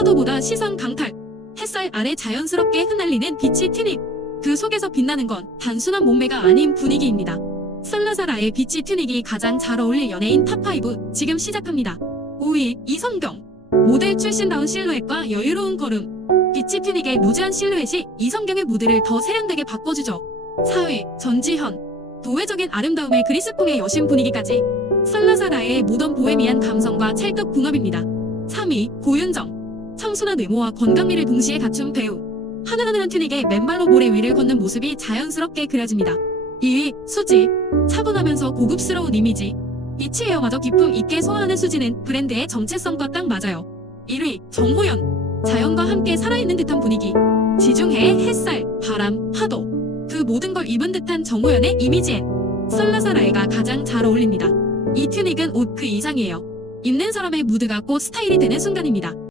파도보다 시선 강탈. 햇살 아래 자연스럽게 흩날리는 빛이 튜닉. 그 속에서 빛나는 건 단순한 몸매가 아닌 분위기입니다. 살라사라의 빛이 튜닉이 가장 잘 어울릴 연예인 탑5 지금 시작합니다. 5위 이성경. 모델 출신다운 실루엣과 여유로운 걸음. 빛이 튜닉의 루즈한 실루엣이 이성경의 무드를 더 세련되게 바꿔주죠. 4위 전지현. 도회적인 아름다움의 그리스풍의 여신 분위기까지. 살라사라의 모던 보헤미안 감성과 찰떡 궁합입니다. 3위 고윤정. 청순한 외모와 건강미를 동시에 갖춘 배우. 하늘하늘한 튜닉에 맨발로 모래 위를 걷는 모습이 자연스럽게 그려집니다. 2위 수지. 차분하면서 고급스러운 이미지. 이치에어마저 기품 있게 소화하는 수지는 브랜드의 정체성과 딱 맞아요. 1위 정호연. 자연과 함께 살아있는 듯한 분위기. 지중해의 햇살, 바람, 파도. 그 모든 걸 입은 듯한 정호연의 이미지엔 설라사라에가 가장 잘 어울립니다. 이 튜닉은 옷 그 이상이에요. 입는 사람의 무드가 꽃 스타일이 되는 순간입니다.